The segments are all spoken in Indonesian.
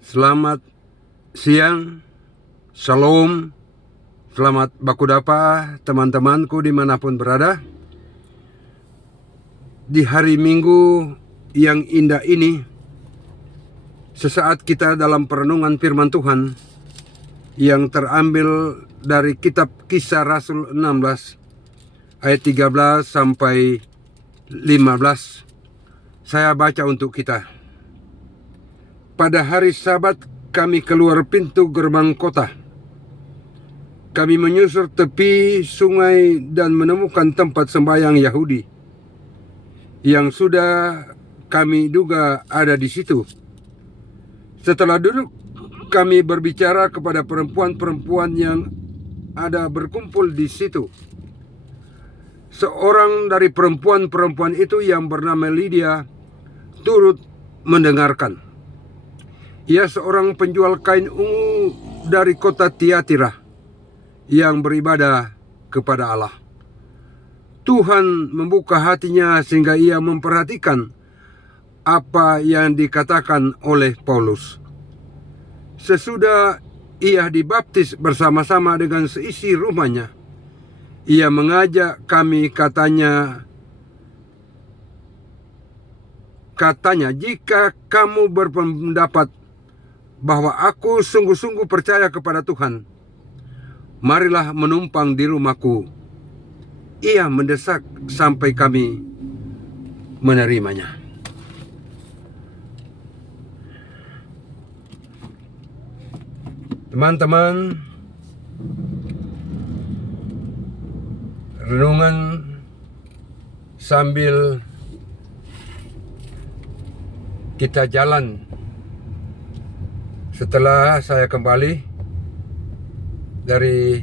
Selamat siang, shalom, selamat bakudapa teman-temanku dimanapun berada. Di hari Minggu yang indah ini, sesaat kita dalam perenungan firman Tuhan yang terambil dari kitab Kisah Rasul 16 ayat 13 sampai 15. Saya baca untuk kita. Pada hari Sabat kami keluar pintu gerbang kota. Kami menyusur tepi sungai dan menemukan tempat sembahyang Yahudi yang sudah kami duga ada di situ. Setelah duduk, kami berbicara kepada perempuan-perempuan yang ada berkumpul di situ. Seorang dari perempuan-perempuan itu yang bernama Lydia turut mendengarkan. Ia seorang penjual kain ungu dari kota Tiatira yang beribadah kepada Allah. Tuhan membuka hatinya sehingga ia memperhatikan apa yang dikatakan oleh Paulus. Sesudah ia dibaptis bersama-sama dengan seisi rumahnya, ia mengajak kami, katanya, jika kamu berpendapat bahwa aku sungguh-sungguh percaya kepada Tuhan, marilah menumpang di rumahku. Ia mendesak sampai kami menerimanya. Teman-teman, renungan sambil kita jalan setelah saya kembali dari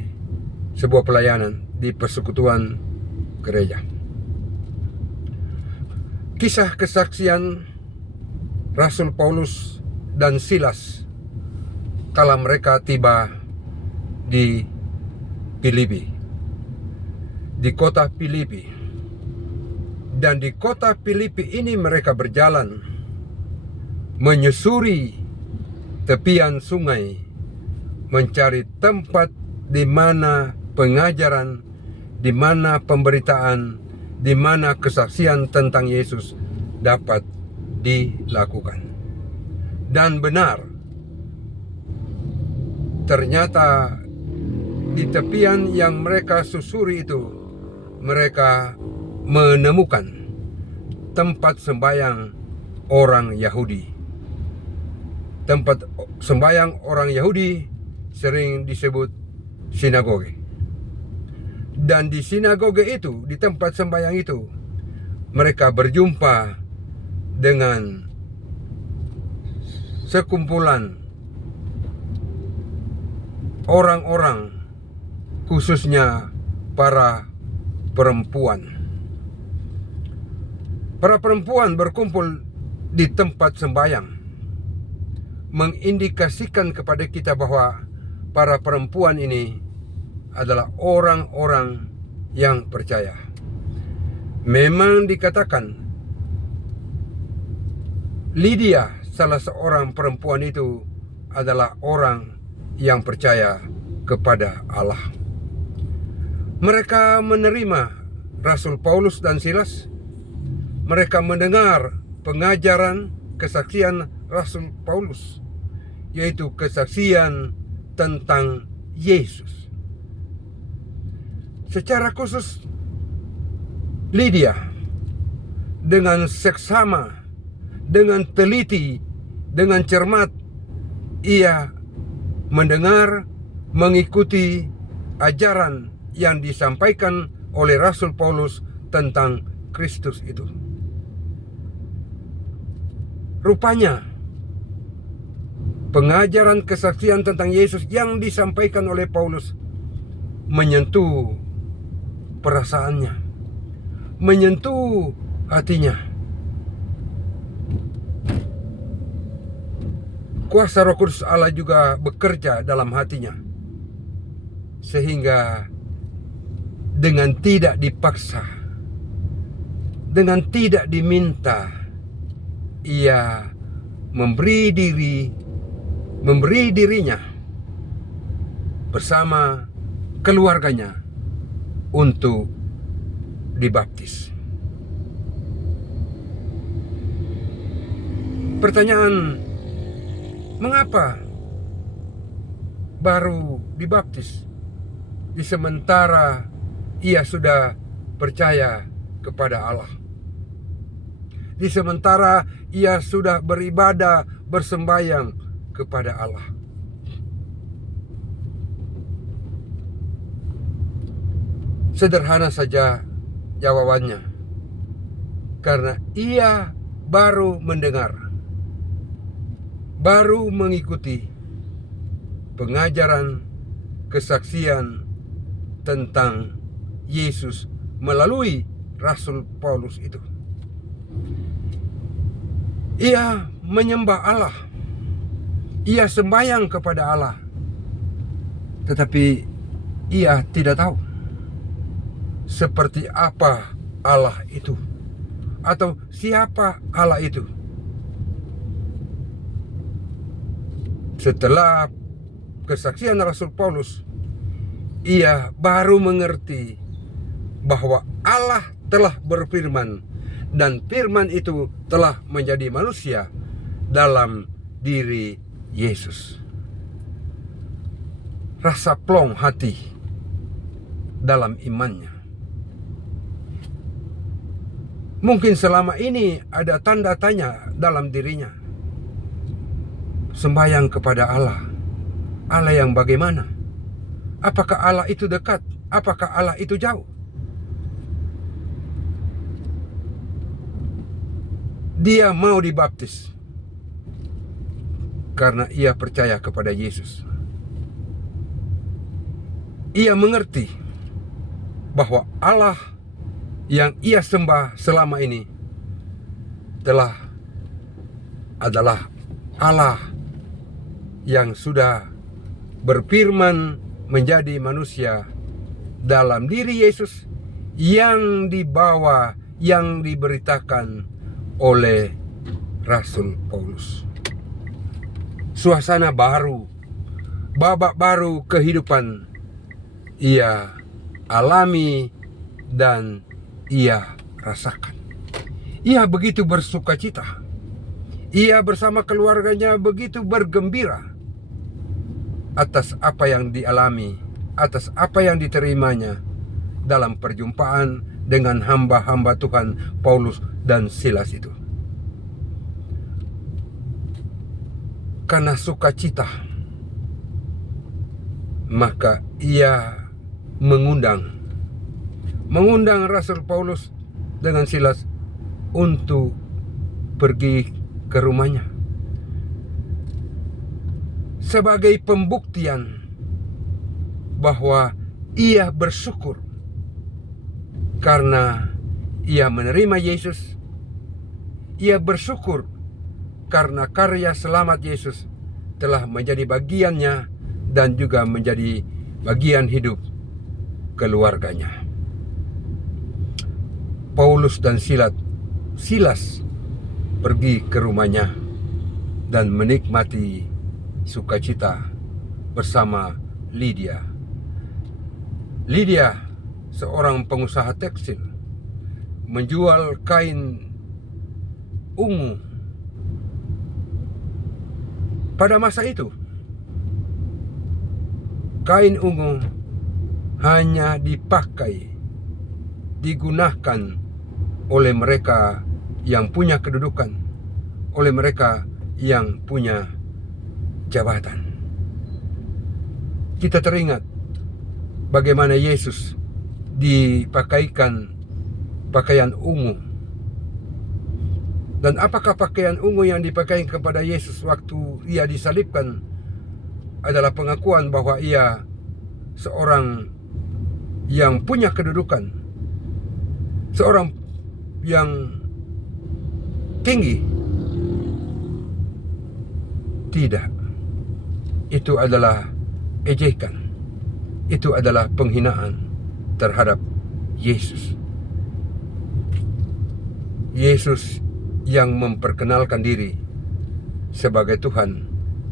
sebuah pelayanan di persekutuan gereja. Kisah kesaksian Rasul Paulus dan Silas kala mereka tiba di Filipi, di kota Filipi. Dan di kota Filipi ini mereka berjalan menyusuri tepian sungai, mencari tempat di mana pengajaran, di mana pemberitaan, di mana kesaksian tentang Yesus dapat dilakukan. Dan benar, ternyata di tepian yang mereka susuri itu, mereka menemukan tempat sembahyang orang Yahudi. Tempat sembahyang orang Yahudi sering disebut sinagoge. Dan di sinagoge itu, di tempat sembahyang itu, mereka berjumpa dengan sekumpulan orang-orang, khususnya para perempuan. Para perempuan berkumpul di tempat sembahyang, mengindikasikan kepada kita bahwa para perempuan ini adalah orang-orang yang percaya. Memang dikatakan Lydia, salah seorang perempuan itu, adalah orang yang percaya kepada Allah. Mereka menerima Rasul Paulus dan Silas. Mereka mendengar pengajaran kesaksian Rasul Paulus, yaitu kesaksian tentang Yesus. Secara khusus Lydia dengan seksama, dengan teliti, dengan cermat, ia mendengar, mengikuti ajaran yang disampaikan oleh Rasul Paulus tentang Kristus itu. Rupanya pengajaran kesaksian tentang Yesus yang disampaikan oleh Paulus menyentuh perasaannya, menyentuh hatinya. Kuasa Roh Kudus Allah juga bekerja dalam hatinya, sehingga dengan tidak dipaksa, dengan tidak diminta, ia memberi diri memberi dirinya bersama keluarganya untuk dibaptis. Pertanyaan, mengapa baru dibaptis di sementara ia sudah percaya kepada Allah? Di sementara ia sudah beribadah, bersembahyang kepada Allah. Sederhana saja jawabannya. Karena ia baru mendengar, baru mengikuti pengajaran, kesaksian tentang Yesus melalui Rasul Paulus itu. Ia menyembah Allah, ia sembahyang kepada Allah, tetapi ia tidak tahu seperti apa Allah itu atau siapa Allah itu. Setelah kesaksian Rasul Paulus, ia baru mengerti bahwa Allah telah berfirman dan firman itu telah menjadi manusia dalam diri Yesus. Rasa plong hati dalam imannya. Mungkin selama ini ada tanda tanya dalam dirinya. Sembahyang kepada Allah, Allah yang bagaimana? Apakah Allah itu dekat? Apakah Allah itu jauh? Dia mau dibaptis karena ia percaya kepada Yesus. Ia mengerti bahwa Allah yang ia sembah selama ini adalah Allah yang sudah berfirman menjadi manusia dalam diri Yesus, yang dibawa, yang diberitakan oleh Rasul Paulus. Suasana baru, babak baru kehidupan ia alami dan ia rasakan. Ia begitu bersukacita. Ia bersama keluarganya begitu bergembira atas apa yang dialami, atas apa yang diterimanya dalam perjumpaan dengan hamba-hamba Tuhan Paulus dan Silas itu. Karena sukacita, maka ia mengundang Rasul Paulus dengan Silas untuk pergi ke rumahnya sebagai pembuktian bahwa ia bersyukur karena ia menerima Yesus. Ia bersyukur karena karya selamat Yesus telah menjadi bagiannya dan juga menjadi bagian hidup keluarganya. Paulus dan Silas pergi ke rumahnya dan menikmati sukacita bersama Lydia. Lydia, seorang pengusaha tekstil, menjual kain ungu. Pada masa itu, kain ungu hanya digunakan oleh mereka yang punya kedudukan, oleh mereka yang punya jabatan. Kita teringat bagaimana Yesus dipakaikan pakaian ungu. Dan apakah pakaian ungu yang dipakai kepada Yesus waktu ia disalibkan adalah pengakuan bahwa ia seorang yang punya kedudukan, seorang yang tinggi? Tidak. Itu adalah ejekan. Itu adalah penghinaan terhadap Yesus. Yesus yang memperkenalkan diri sebagai Tuhan,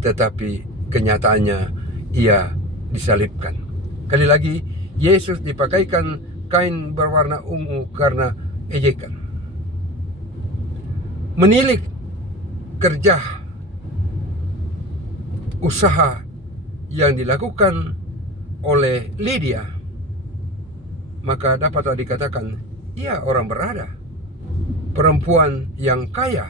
tetapi kenyataannya ia disalibkan. Kali lagi, Yesus dipakaikan kain berwarna ungu karena ejekan. Menilik kerja usaha yang dilakukan oleh Lydia, maka dapat dikatakan ia orang berada, perempuan yang kaya.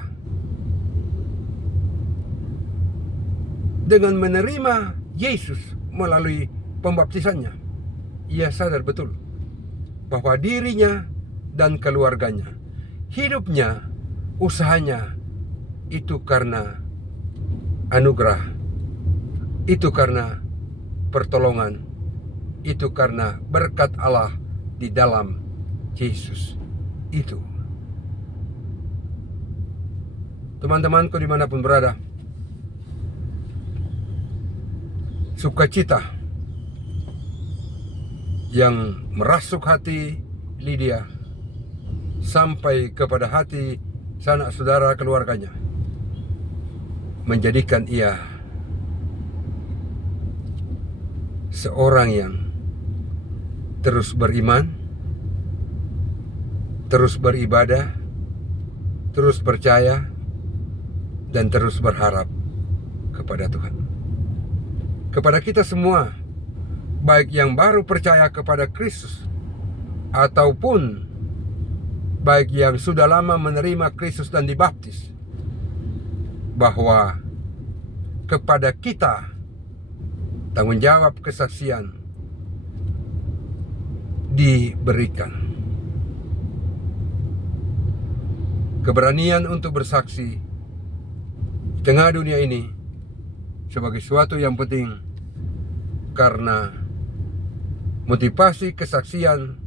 Dengan menerima Yesus melalui pembaptisannya, ia sadar betul bahwa dirinya dan keluarganya, hidupnya, usahanya itu karena anugerah, itu karena pertolongan, itu karena berkat Allah di dalam Yesus itu. Teman-temanku dimanapun berada, sukacita yang merasuk hati Lydia sampai kepada hati sanak saudara keluarganya menjadikan ia seorang yang terus beriman, terus beribadah, terus percaya, dan terus berharap kepada Tuhan. Kepada kita semua, baik yang baru percaya kepada Kristus ataupun baik yang sudah lama menerima Kristus dan dibaptis, bahwa kepada kita tanggung jawab kesaksian diberikan. Keberanian untuk bersaksi di tengah dunia ini sebagai suatu yang penting, karena motivasi kesaksian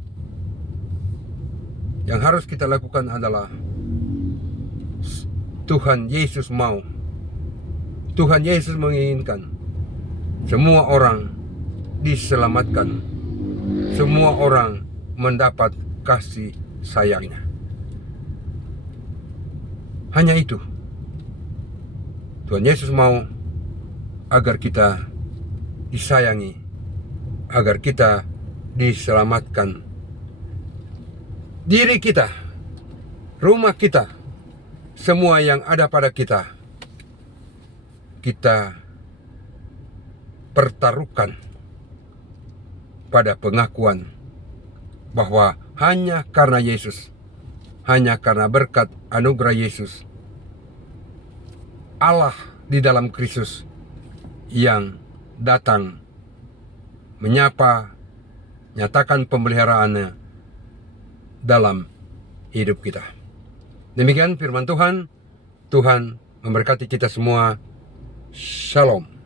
yang harus kita lakukan adalah Tuhan Yesus mau, Tuhan Yesus menginginkan semua orang diselamatkan, semua orang mendapat kasih sayangnya. Hanya itu. Tuhan Yesus mau agar kita disayangi, agar kita diselamatkan. Diri kita, rumah kita, semua yang ada pada kita, kita pertaruhkan pada pengakuan bahwa hanya karena Yesus, hanya karena berkat anugerah Yesus, Allah di dalam Kristus yang datang menyapa, nyatakan pemeliharaannya dalam hidup kita. Demikian firman Tuhan. Tuhan memberkati kita semua. Shalom.